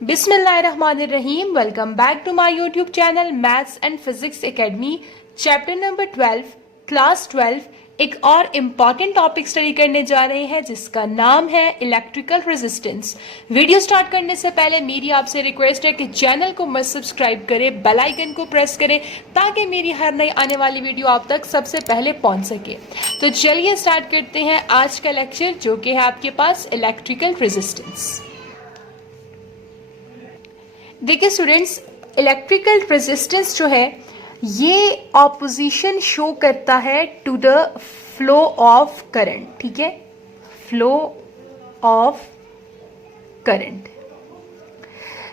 बिस्मिल्लाहिर्रहमानिर्रहीम। Welcome back to my YouTube channel maths and physics academy. Chapter number 12 class 12 एक और important topic study करने जा रहे हैं जिसका नाम है इलेक्ट्रिकल रेजिस्टेंस। वीडियो स्टार्ट करने से पहले मेरी आपसे रिक्वेस्ट है कि चैनल को मस्ट सब्सक्राइब करें, बेल आइकन को प्रेस करें ताकि मेरी हर नई आने वाली वीडियो आप तक सबसे पहले पहुंच सके। तो चलिए स्टार्ट करते हैं आज का लेक्चर जो कि है आपके पास इलेक्ट्रिकल रेजिस्टेंस। देखिए स्टूडेंट्स, इलेक्ट्रिकल रेजिस्टेंस जो है ये ऑपोजिशन शो करता है to the flow of current. ठीक है, फ्लो ऑफ करंट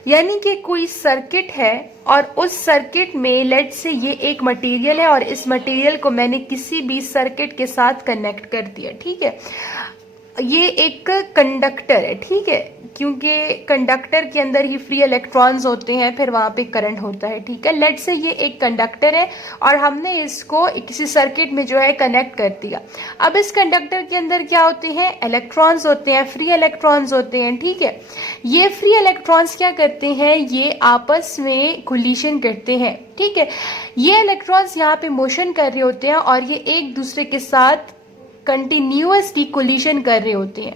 यानी कि कोई सर्किट है और उस सर्किट में लेट से ये एक मटेरियल है और इस मटेरियल को मैंने किसी भी सर्किट के साथ कनेक्ट कर दिया। ठीक है, ये एक कंडक्टर है। ठीक है, क्योंकि कंडक्टर के अंदर ही फ्री इलेक्ट्रॉन्स होते हैं, फिर वहां पे करंट होता है। ठीक है, लेट से ये एक कंडक्टर है और हमने इसको किसी सर्किट में जो है कनेक्ट कर दिया। अब इस कंडक्टर के अंदर क्या होते हैं? इलेक्ट्रॉन्स होते हैं, फ्री इलेक्ट्रॉन्स होते हैं। ठीक है, ये फ्री इलेक्ट्रॉन्स क्या करते हैं? ये आपस में कोलिशन करते हैं। ठीक है, ये इलेक्ट्रॉन्स यहाँ पे मोशन कर रहे होते हैं और ये एक दूसरे के साथ कंटिन्यूअसली कोलिशन कर रहे होते हैं।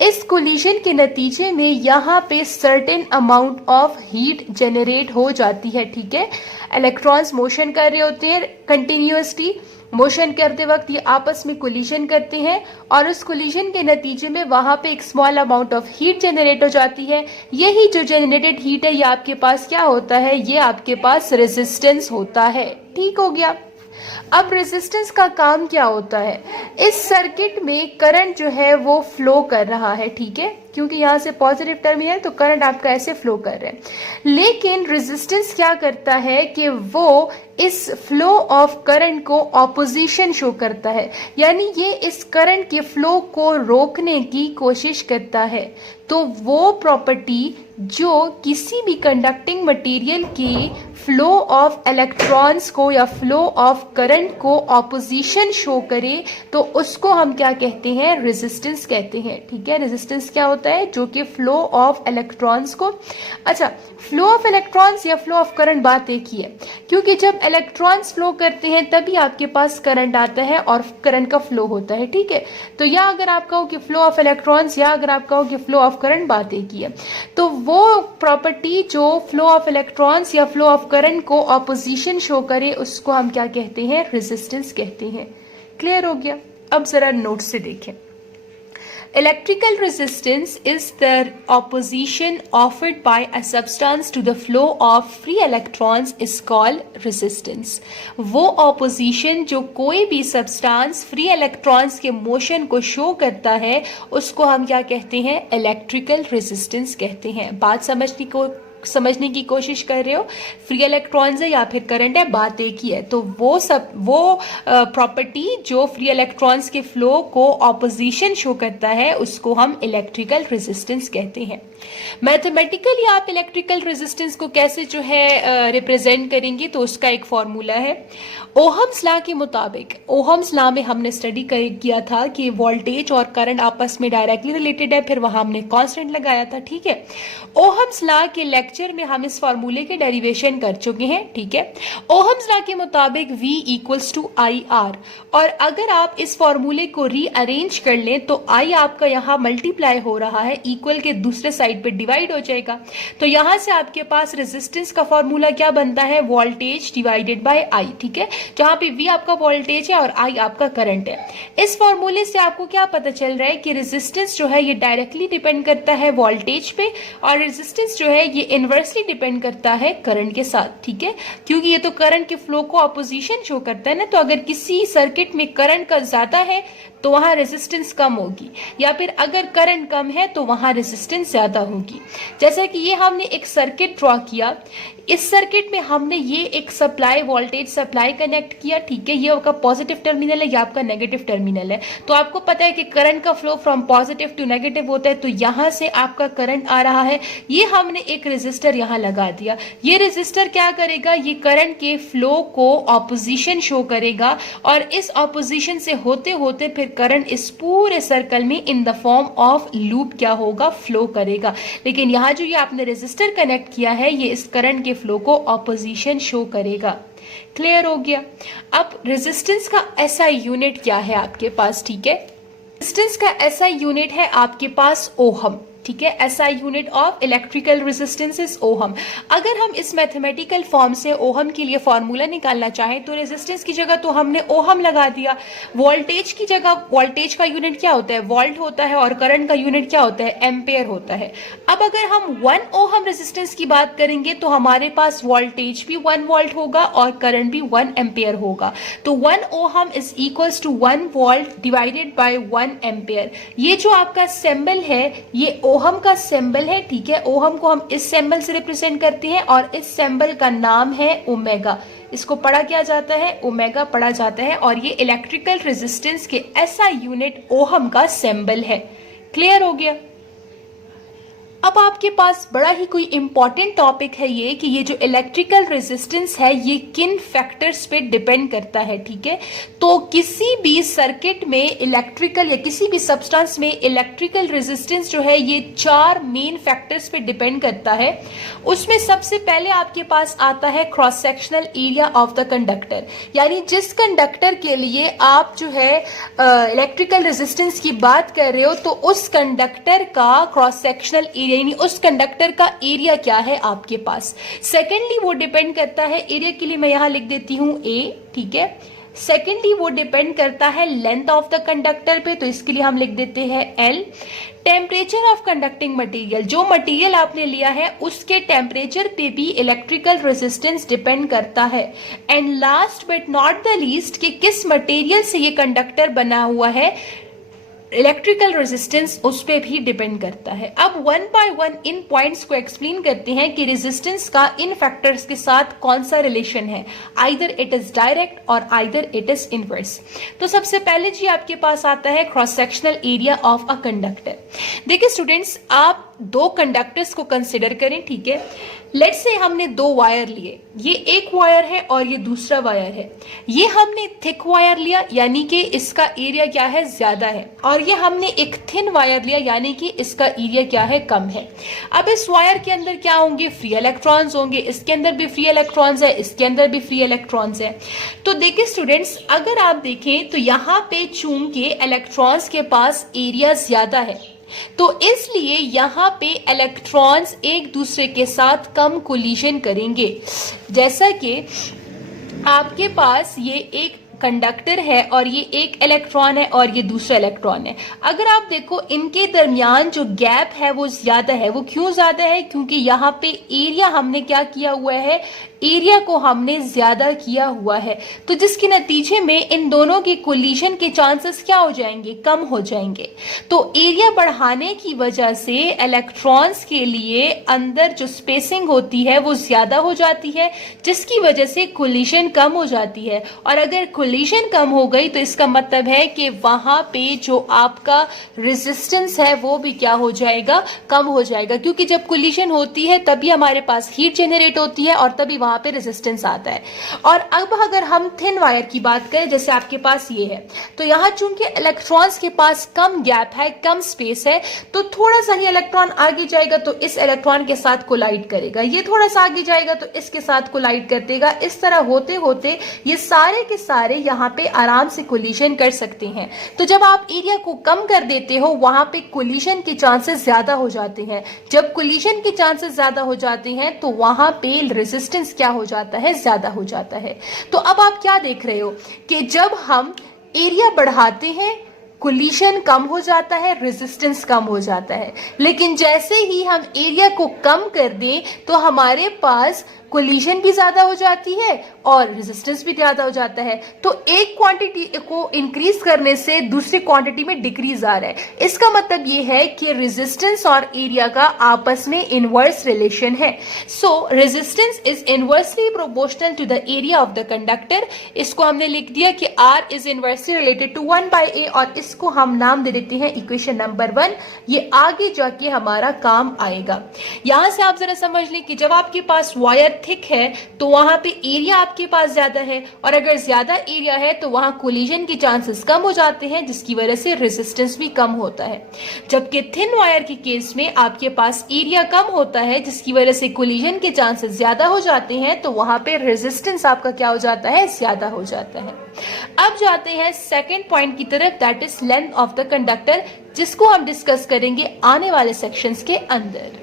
इस कोलिशन के नतीजे में यहाँ पे certain amount of heat generate हो जाती है। ठीक है, इलेक्ट्रॉन्स मोशन कर रहे होते हैं, कंटिन्यूअसली मोशन करते वक्त ये आपस में कोलिशन करते हैं और उस कोलिशन के नतीजे में वहां पे एक small amount of heat generate हो जाती है। यही जो जनरेटेड हीट है ये आपके पास क्या होता है? ये आपके पास रेजिस्टेंस होता है। ठीक हो गया। अब रेजिस्टेंस का काम क्या होता है? इस सर्किट में करंट जो है वो फ्लो कर रहा है। ठीक है, क्योंकि यहाँ से पॉजिटिव टर्मिनल तो करंट आपका ऐसे फ्लो कर रहा है, लेकिन रेजिस्टेंस क्या करता है कि वो इस फ्लो ऑफ करंट को ऑपोजिशन शो करता है, यानी ये इस करंट के फ्लो को रोकने की कोशिश करता है। तो वो प्रॉपर्टी जो किसी भी कंडक्टिंग मटेरियल की फ्लो ऑफ इलेक्ट्रॉन्स को या फ्लो ऑफ करंट को ऑपोजिशन शो करे तो उसको हम क्या कहते हैं? रेजिस्टेंस कहते हैं। ठीक है, रेजिस्टेंस क्या होता है? जो कि फ्लो ऑफ इलेक्ट्रॉन्स को, अच्छा फ्लो ऑफ इलेक्ट्रॉन्स या फ्लो ऑफ करंट बात एक ही है, क्योंकि जब इलेक्ट्रॉन्स फ्लो करते हैं तभी आपके पास करंट आता है और करंट का फ्लो होता है। ठीक है, तो या अगर आप कहो कि फ्लो ऑफ इलेक्ट्रॉन्स या अगर आप कहो कि फ्लो ऑफ करंट बात एक ही है, तो वो प्रॉपर्टी जो फ्लो ऑफ इलेक्ट्रॉन्स या फ्लो ऑफ करंट को ऑपोजिशन शो करे उसको हम क्या कहते हैं? रेजिस्टेंस कहते हैं। क्लियर हो गया? अब जरा नोट से देखें। Electrical resistance is the opposition offered by a substance to the flow of free electrons is called resistance। वो opposition जो कोई भी substance free electrons के motion को show करता है उसको हम क्या कहते हैं? Electrical resistance कहते हैं। बात समझने की कोशिश कर रहे हो? फ्री इलेक्ट्रॉन्स है या फिर करंट है, बात एक ही है। तो वो प्रॉपर्टी जो फ्री इलेक्ट्रॉन्स के फ्लो को ऑपोजिशन शो करता है उसको हम इलेक्ट्रिकल रेजिस्टेंस कहते हैं। मैथमेटिकली आप इलेक्ट्रिकल रेजिस्टेंस को कैसे जो है रिप्रेजेंट करेंगे तो उसका एक फॉर्मूला है। ओहम्स लॉ के मुताबिक, ओहम्स लॉ में हमने स्टडी किया था कि वोल्टेज और करंट आपस में डायरेक्टली रिलेटेड है, फिर वहां हमने कांस्टेंट लगाया था। ठीक है, ओहम्स लॉ के लेक्चर में हम इस फॉर्मूले के डेरिवेशन कर चुके हैं। ठीक है, ओहम्स लॉ के मुताबिक V equals to I R, और अगर आप इस फॉर्मूले को रीअरेंज कर लें तो I आपका यहाँ मल्टीप्लाई हो रहा है, इक्वल के दूसरे साइड पे डिवाइड हो जाएगा। तो यहां से आपके पास रेजिस्टेंस का फॉर्मूला क्या बनता है? Voltage divided by I। ठीक है, जहां पे V आपका वोल्टेज है और I आपका करंट है। इस फॉर्मूले से आपको क्या पता चल रहा है कि रेजिस्टेंस जो है ये डायरेक्टली डिपेंड करता है वोल्टेज पे और रेजिस्टेंस जो है ये इनवर्सली डिपेंड करता है करंट के साथ। ठीक है, क्योंकि ये तो करंट के फ्लो को ऑपोजिशन शो करता है ना, तो अगर किसी सर्किट में करंट का ज्यादा है तो वहां रेजिस्टेंस कम होगी, या फिर अगर करंट कम है तो वहां रेजिस्टेंस ज्यादा होगी। जैसे कि ये हमने एक सर्किट ड्रॉ किया, इस सर्किट में हमने ये एक सप्लाई वोल्टेज सप्लाई कनेक्ट किया। ठीक है, ये आपका पॉजिटिव टर्मिनल है, ये आपका नेगेटिव टर्मिनल है। तो आपको पता है कि करंट का flow from positive to negative होता है, तो यहां से आपका करंट आ रहा है। ये हमने एक रेजिस्टर यहाँ लगा दिया। ये रेजिस्टर क्या करेगा, ये करंट के फ्लो को ऑपोजिशन शो करेगा और इस ऑपोजिशन से होते होते फिर करंट इस पूरे सर्कल में in the form of loop क्या होगा, फ्लो करेगा। लेकिन यहाँ जो ये आपने रेजिस्टर कनेक्ट किया है ये इस करंट के फ्लो को ऑपोजिशन शो करेगा। क्लियर हो गया। अब रेजिस्टेंस का एसआई यूनिट क्या है आपके पास, ठीक है। रेजिस्टेंस का एसआई यूनिट है आपके पास ओहम, ठीक है। SI unit of electrical resistance is ohm. अगर हम इस मैथमेटिकल फॉर्म से ओहम के लिए फॉर्मूला निकालना चाहें तो रेजिस्टेंस की जगह तो हमने ओहम लगा दिया। वोल्टेज की जगह, वोल्टेज का यूनिट क्या होता है, वोल्ट होता है, और करंट का यूनिट क्या होता है, एम्पेयर होता है। अब अगर हम 1 ओहम रेजिस्टेंस की बात करेंगे तो हमारे पास वोल्टेज भी 1 वोल्ट होगा और करंट भी 1 एम्पेयर होगा। तो 1 ohm is equals to 1 volt divided by 1 ampere. ये जो आपका सिंबल है ये ओहम का सिंबल है, ठीक है। ओहम को हम इस सिंबल से रिप्रेजेंट करते हैं और इस सिंबल का नाम है ओमेगा। इसको पढ़ा क्या जाता है, ओमेगा पढ़ा जाता है और ये इलेक्ट्रिकल रेजिस्टेंस के एसआई यूनिट ओहम का सिंबल है। क्लियर हो गया। अब आपके पास बड़ा ही कोई इंपॉर्टेंट टॉपिक है ये कि ये जो इलेक्ट्रिकल रेजिस्टेंस है ये किन फैक्टर्स पे डिपेंड करता है, ठीक है। तो किसी भी सर्किट में इलेक्ट्रिकल या किसी भी सब्सटेंस में इलेक्ट्रिकल रेजिस्टेंस जो है ये 4 मेन फैक्टर्स पे डिपेंड करता है। उसमें सबसे पहले आपके पास आता है cross sectional area of the conductor, यानी जिस कंडक्टर के लिए आप जो है इलेक्ट्रिकल रेजिस्टेंस की बात कर रहे हो तो उस कंडक्टर का क्रॉस सेक्शनल एरिया यानी उस कंडक्टर का एरिया क्या है आपके पास। सेकेंडली वो डिपेंड करता है, एरिया के लिए मैं यहां लिख देती हूं ए, ठीक है। सेकेंडली वो डिपेंड करता है लेंथ ऑफ द कंडक्टर पे, तो इसके लिए हम लिख देते हैं L. Temperature of conducting material, जो मटेरियल आपने लिया है उसके टेम्परेचर पे भी इलेक्ट्रिकल रेजिस्टेंस डिपेंड करता है। And last but not the least कि किस मटेरियल से ये कंडक्टर बना हुआ है, इलेक्ट्रिकल रेजिस्टेंस उस पे भी डिपेंड करता है। अब 1 बाय 1 इन पॉइंट्स को एक्सप्लेन करते हैं कि रेजिस्टेंस का इन फैक्टर्स के साथ कौन सा रिलेशन है, आइदर इट इज डायरेक्ट और आइदर इट इज इनवर्स। तो सबसे पहले जी आपके पास आता है cross sectional area of a conductor. देखिए स्टूडेंट्स, आप 2 कंडक्टर्स को कंसिडर करें, ठीक है। लेट्स से हमने 2 वायर लिए, ये एक वायर है और ये दूसरा वायर है। ये हमने थिक वायर लिया यानी कि इसका एरिया क्या है, ज्यादा है, और ये हमने एक थिन वायर लिया यानी कि इसका एरिया क्या है, कम है। अब इस वायर के अंदर क्या होंगे, फ्री इलेक्ट्रॉन्स होंगे, इसके अंदर भी फ्री इलेक्ट्रॉन्स है, इसके अंदर भी फ्री इलेक्ट्रॉन्स है। तो देखिए स्टूडेंट्स, अगर आप देखें तो यहाँ पे चूंकि इलेक्ट्रॉन्स के पास एरिया ज्यादा है तो इसलिए यहाँ पे इलेक्ट्रॉन्स एक दूसरे के साथ कम कोलिजन करेंगे। जैसा कि आपके पास ये एक कंडक्टर है और ये एक इलेक्ट्रॉन है और ये दूसरा इलेक्ट्रॉन है। अगर आप देखो इनके दरमियान जो गैप है वो ज्यादा है। वो क्यों ज्यादा है, क्योंकि यहाँ पे एरिया हमने क्या किया हुआ है, एरिया को हमने ज्यादा किया हुआ है। तो जिसके नतीजे में इन दोनों के कोलिजन के चांसेस क्या हो जाएंगे, कम हो जाएंगे। तो एरिया बढ़ाने की वजह से इलेक्ट्रॉन्स के लिए अंदर जो स्पेसिंग होती है वो ज्यादा हो जाती है, जिसकी वजह से कोलिजन कम हो जाती है। और अगर कोलिजन कम हो गई तो इसका मतलब है कि वहां पे जो आपका रेजिस्टेंस है वो भी क्या हो जाएगा, कम हो जाएगा। क्योंकि जब कोलिजन होती है तभी हमारे पास हीट जनरेट होती है और तभी वहां पे रेजिस्टेंस आता है। और अब अगर हम थिन वायर की बात करें, जैसे आपके पास ये है, तो यहां चूंकि इलेक्ट्रॉन्स के पास कम गैप है, कम स्पेस है, तो थोड़ा सा ही इलेक्ट्रॉन आगे जाएगा तो इस इलेक्ट्रॉन के साथ कोलाइड करेगा, ये थोड़ा सा आगे जाएगा तो इसके साथ कोलाइड कर देगा। इस तरह होते होते ये सारे के सारे यहाँ पे आराम से कोलिजन कर सकते हैं। तो जब आप एरिया को कम कर देते हो वहां पे कोलिजन के चांसेस ज्यादा हो जाते हैं। जब कोलिजन के चांसेस ज्यादा हो जाते हैं तो वहां पे रेजिस्टेंस क्या हो जाता है, ज्यादा हो जाता है। तो अब आप क्या देख रहे हो कि जब हम एरिया बढ़ाते हैं कोलिजन कम हो जाता है, रेजिस्टेंस कम हो जाता है। लेकिन जैसे ही हम एरिया को कम कर दें तो हमारे पास कोलिजन भी ज्यादा हो जाती है और रेजिस्टेंस भी ज्यादा हो जाता है। तो एक क्वांटिटी को इंक्रीज करने से दूसरी क्वांटिटी में डिक्रीज आ रहा है। इसका मतलब ये है कि रेजिस्टेंस और एरिया का आपस में इनवर्स रिलेशन है। So resistance is inversely proportional to the area of the conductor. इसको हमने लिख दिया कि R is inversely related to 1/A और इस इसको हम नाम दे देते हैं इक्वेशन नंबर 1। ये आगे जाके हमारा काम आएगा। यहां से आप जरा समझ लें कि जब आपके पास वायर थिक है तो वहां पे एरिया आपके पास ज्यादा है, और अगर ज्यादा एरिया है तो वहां कोलिजन के चांसेस कम हो जाते हैं, जिसकी वजह से रेजिस्टेंस भी कम होता है। जबकि थिन वायर के केस में आपके पास एरिया कम होता है, जिसकी वजह से कोलिजन के चांसेस ज्यादा हो जाते हैं, तो वहां पे रेजिस्टेंस आपका क्या हो जाता है, ज्यादा हो जाता है। अब जाते हैं सेकंड पॉइंट की तरफ, that is length of the conductor, जिसको हम डिस्कस करेंगे आने वाले सेक्शंस के अंदर।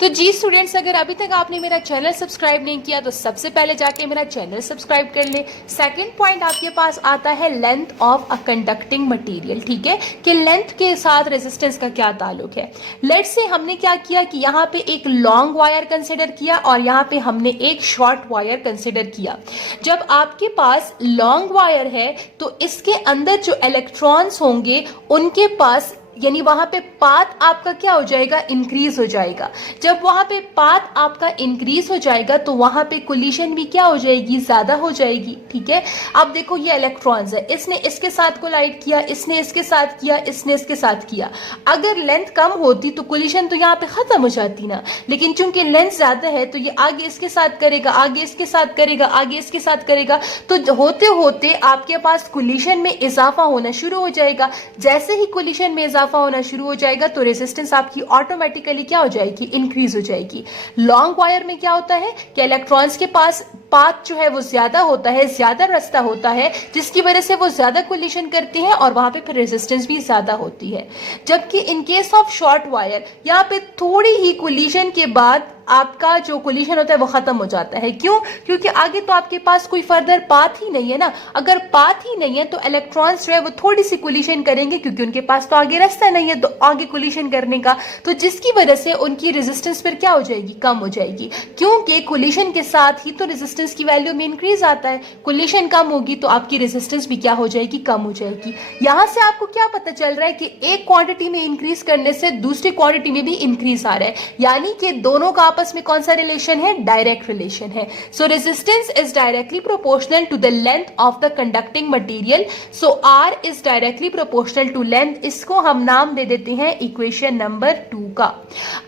तो जी स्टूडेंट्स, अगर अभी तक आपने मेरा चैनल सब्सक्राइब नहीं किया तो सबसे पहले जाके मेरा चैनल सब्सक्राइब कर ले। सेकंड पॉइंट आपके पास आता है length of a conducting material, ठीक है, कि लेंथ के साथ रेजिस्टेंस का क्या ताल्लुक है। लेट्स से हमने क्या किया कि यहाँ पे एक लॉन्ग वायर कंसिडर किया और यहाँ पे हमने एक शॉर्ट वायर कंसिडर किया। जब आपके पास लॉन्ग वायर है तो इसके अंदर जो इलेक्ट्रॉन्स होंगे उनके पास, यानी वहां पे पाथ आपका क्या हो जाएगा, इंक्रीज हो जाएगा। जब वहां पे पाथ आपका इंक्रीज हो जाएगा तो वहां पे कोलिशन भी क्या हो जाएगी, ज्यादा हो जाएगी, ठीक है। अब देखो ये इलेक्ट्रॉन्स है, इसने इसके साथ कोलाइड किया, इसने इसके साथ किया, इसने इसके साथ किया। अगर लेंथ कम होती तो कोलिशन तो यहाँ पे खत्म हो जाती ना, लेकिन चूंकि लेंथ ज्यादा है तो ये आगे इसके साथ करेगा, आगे इसके साथ करेगा, आगे इसके साथ करेगा, तो होते होते आपके पास कोलिशन में इजाफा होना शुरू हो जाएगा। जैसे ही कोलिशन में इजाफा होना शुरू हो जाएगा तो रेजिस्टेंस आपकी ऑटोमेटिकली क्या हो जाएगी, इंक्रीज हो जाएगी। लॉन्ग वायर में क्या होता है कि इलेक्ट्रॉन्स के पास पाथ जो है वो ज्यादा होता है, ज्यादा रास्ता होता है, जिसकी वजह से वो ज्यादा कोलिशन करते हैं और वहां पे फिर रेजिस्टेंस भी ज्यादा होती है। जबकि in case of short wire यहाँ पे थोड़ी ही कोलिशन के बाद आपका जो कोलिशन होता है वो खत्म हो जाता है। क्यों? क्योंकि आगे तो आपके पास कोई फर्दर पाथ ही नहीं है ना। अगर पाथ ही नहीं है तो इलेक्ट्रॉन्स जो है वो थोड़ी सी कोलिशन करेंगे, क्योंकि उनके पास तो आगे रास्ता नहीं है तो आगे कोलिशन करने का, तो जिसकी वजह से उनकी रेजिस्टेंस फिर क्या हो जाएगी, कम हो जाएगी। क्योंकि कोलिशन के साथ ही तो रेजिस्टेंस की वैल्यू में इंक्रीज आता है। कोलिशन कम होगी तो आपकी रेजिस्टेंस भी क्या हो जाएगी, कम हो जाएगी। यहां से आपको क्या पता चल रहा है कि एक क्वांटिटी में इंक्रीज करने से दूसरी क्वांटिटी में भी इंक्रीज आ रहा है, यानी कि दोनों का आपस में कौन सा रिलेशन है, डायरेक्ट रिलेशन है। So resistance is directly proportional to the length of the conducting material. So R is directly proportional to length. इसको हम नाम दे देते हैं इक्वेशन नंबर 2 का।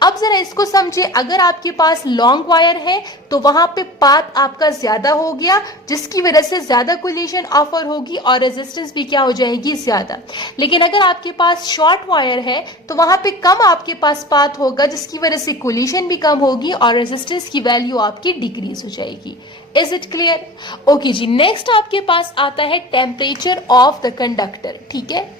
अब जरा इसको समझिए, अगर आपके पास लॉन्ग वायर है तो वहां पे पाथ आपका ज्यादा हो गया, जिसकी वजह से ज्यादा कोलिशन ऑफर होगी और रेजिस्टेंस भी क्या हो जाएगी, ज्यादा। लेकिन अगर आपके पास शॉर्ट वायर है तो वहां पे कम आपके पास पाथ होगा, जिसकी वजह से कोलिशन भी कम होगी और रेजिस्टेंस की वैल्यू आपकी डिक्रीज हो जाएगी। Is it clear? ओके जी, नेक्स्ट आपके पास आता है टेम्परेचर ऑफ द कंडक्टर, ठीक है।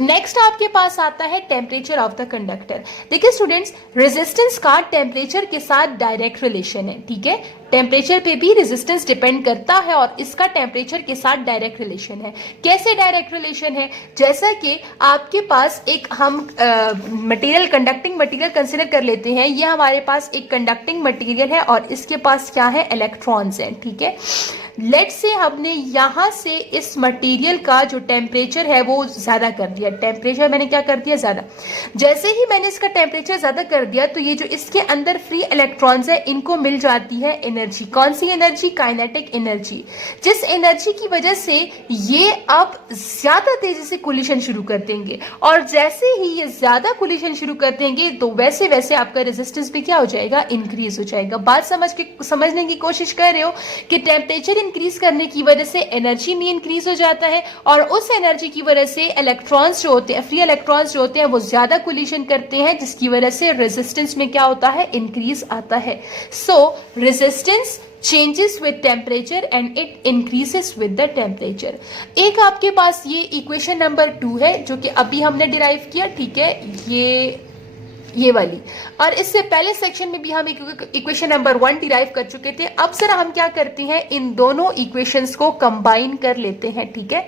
नेक्स्ट आपके पास आता है टेम्परेचर ऑफ द कंडक्टर। देखिए स्टूडेंट्स, रेजिस्टेंस का टेम्परेचर के साथ डायरेक्ट रिलेशन है, ठीक है। टेम्परेचर पे भी रेजिस्टेंस डिपेंड करता है और इसका टेम्परेचर के साथ डायरेक्ट रिलेशन है। कैसे डायरेक्ट रिलेशन है? जैसा कि आपके पास एक हम मटेरियल, कंडक्टिंग मटेरियल कंसिडर कर लेते हैं। ये हमारे पास एक कंडक्टिंग मटेरियल है और इसके पास क्या है, इलेक्ट्रॉन्स हैं, ठीक है। लेट्स से हमने यहां से इस मटेरियल का जो टेम्परेचर है वो ज्यादा कर दिया। टेम्परेचर मैंने क्या कर दिया, ज्यादा। जैसे ही मैंने इसका टेम्परेचर ज्यादा कर दिया तो ये जो इसके अंदर फ्री इलेक्ट्रॉन्स है इनको मिल जाती है एनर्जी। कौन सी एनर्जी? Kinetic energy. जिस एनर्जी की वजह से ये अब ज्यादा तेजी से कोलिशन शुरू कर देंगे, और जैसे ही ये ज्यादा कोलिशन शुरू कर देंगे तो वैसे वैसे आपका रेजिस्टेंस भी क्या हो जाएगा, इंक्रीज हो जाएगा। बात समझने की कोशिश कर रहे हो कि टेम्परेचर इंक्रीज करने की वजह से एनर्जी भी इंक्रीज हो जाता है, और उस एनर्जी की वजह से इलेक्ट्रॉन्स जो होते हैं, फ्री इलेक्ट्रॉन्स जो होते हैं, वो ज्यादा कोलिशन करते हैं, जिसकी वजह से रेजिस्टेंस में क्या होता है, इंक्रीज आता है। So resistance changes with temperature and it increases with the temperature। एक आपके पास ये इक्वेशन नंबर 2 है जो कि अभी हमने डिराइव किया, ठीक है, ये वाली। और इससे पहले सेक्शन में भी हम इक्वेशन नंबर 1 डिराइव कर चुके थे। अब जरा हम क्या करते हैं, इन दोनों इक्वेशंस को कंबाइन कर लेते हैं, ठीक है।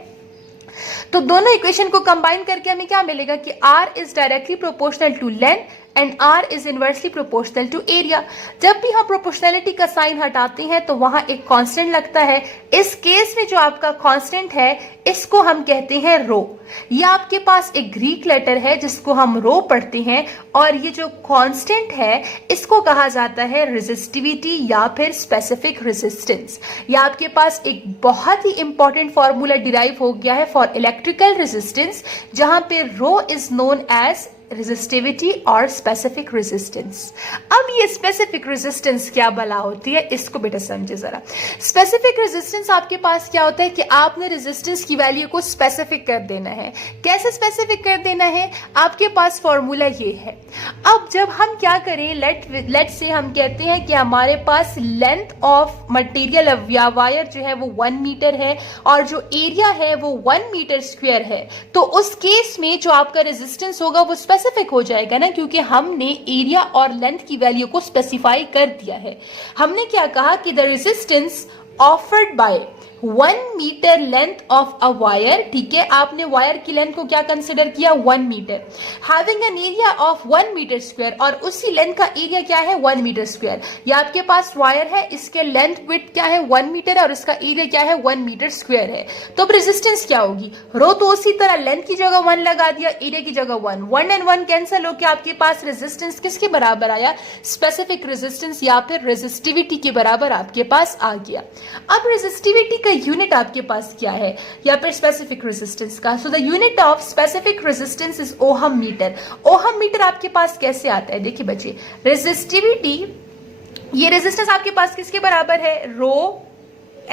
तो दोनों इक्वेशन को कंबाइन करके हमें क्या मिलेगा कि R is directly proportional to length and R is inversely proportional to area. जब भी हम प्रोपोर्शनैलिटी का साइन हटाते हैं तो वहां एक कांस्टेंट लगता है। इस केस में जो आपका कांस्टेंट है इसको हम कहते हैं रो। ये आपके पास एक ग्रीक लेटर है जिसको हम रो पढ़ते हैं, और ये जो कांस्टेंट है इसको कहा जाता है रेजिस्टिविटी या फिर स्पेसिफिक रेजिस्टेंस। ये आपके पास एक बहुत ही इंपॉर्टेंट फॉर्मूला डिराइव हो गया है फॉर इलेक्ट्रिकल रेजिस्टेंस, जहां पे रो इज नोन एज रेजिस्टिविटी और स्पेसिफिक रेजिस्टेंस। अब ये स्पेसिफिक रेजिस्टेंस क्या भला होती है, इसको बेटा समझे जरा। स्पेसिफिक रेजिस्टेंस आपके पास क्या होता है कि आपने रेजिस्टेंस की वैल्यू को स्पेसिफिक कर देना है। कैसे स्पेसिफिक कर देना है, आपके पास फॉर्मूला ये है। अब जब हम क्या करें, लेट से हम कहते हैं कि हमारे पास लेंथ ऑफ मटेरियल या वायर जो है वो 1 मीटर है और जो एरिया है वो 1 मीटर स्क्वायर है, तो उस केस में जो आपका रेजिस्टेंस होगा वो स्पेसिफिक हो जाएगा ना, क्योंकि हमने एरिया और लेंथ की वैल्यू को स्पेसिफाई कर दिया है। हमने क्या कहा कि the resistance offered by 1 metre length of a wire, ठीक है, आपने वायर की लेंथ को क्या कंसिडर किया 1 metre, having an area of 1 metre square, और उसी लेंथ का एरिया क्या है 1 मीटर स्क्वायर। ये आपके पास वायर है, इसके लेंथ विड्थ क्या है 1 मीटर है और इसका एरिया क्या है 1 मीटर स्क्वायर है। तो अब रेजिस्टेंस क्या होगी, रो तो उसी तरह लेंथ की जगह 1 लगा दिया, एरिया की जगह 1 एंड 1 कैंसिल होकर आपके पास रेजिस्टेंस किसके बराबर आया, स्पेसिफिक रेजिस्टेंस या फिर रेजिस्टिविटी के बराबर आपके पास आ गया। अब रेजिस्टिविटी का यूनिट आपके पास क्या है, या फिर स्पेसिफिक रेजिस्टेंस का, so the unit of specific resistance is ohm metre. Ohm metre आपके पास कैसे आता है, देखिए बच्चे, रेजिस्टिविटी, ये रेजिस्टेंस आपके पास किसके बराबर है, रो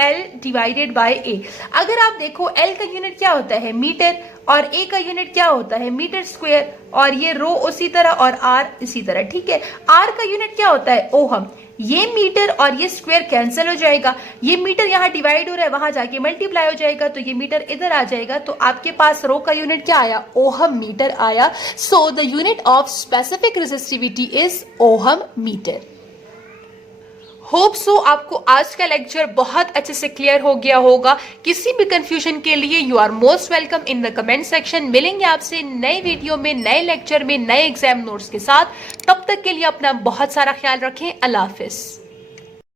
L डिवाइडेड बाय A। अगर आप देखो L का यूनिट क्या होता है मीटर, और A का यूनिट क्या होता है मीटर स्क्वायर, और ये रो उसी तरह और R इसी तरह, ठीक है। R का यूनिट क्या होता है ओहम, ये मीटर और ये स्क्वायर कैंसिल हो जाएगा, ये मीटर यहाँ डिवाइड हो रहा है वहां जाके मल्टीप्लाई हो जाएगा, तो ये मीटर इधर आ जाएगा, तो आपके पास रो का यूनिट क्या आया, ओहम मीटर आया। So the unit of specific resistivity is ohm metre. Hope so आपको आज का लेक्चर बहुत अच्छे से क्लियर हो गया होगा। किसी भी कंफ्यूजन के लिए you are most welcome in the comment section. मिलेंगे आपसे नए वीडियो में, नए लेक्चर में, नए एग्जाम नोट्स के साथ। तब तक के लिए अपना बहुत सारा ख्याल रखें। अल्लाह हाफिज।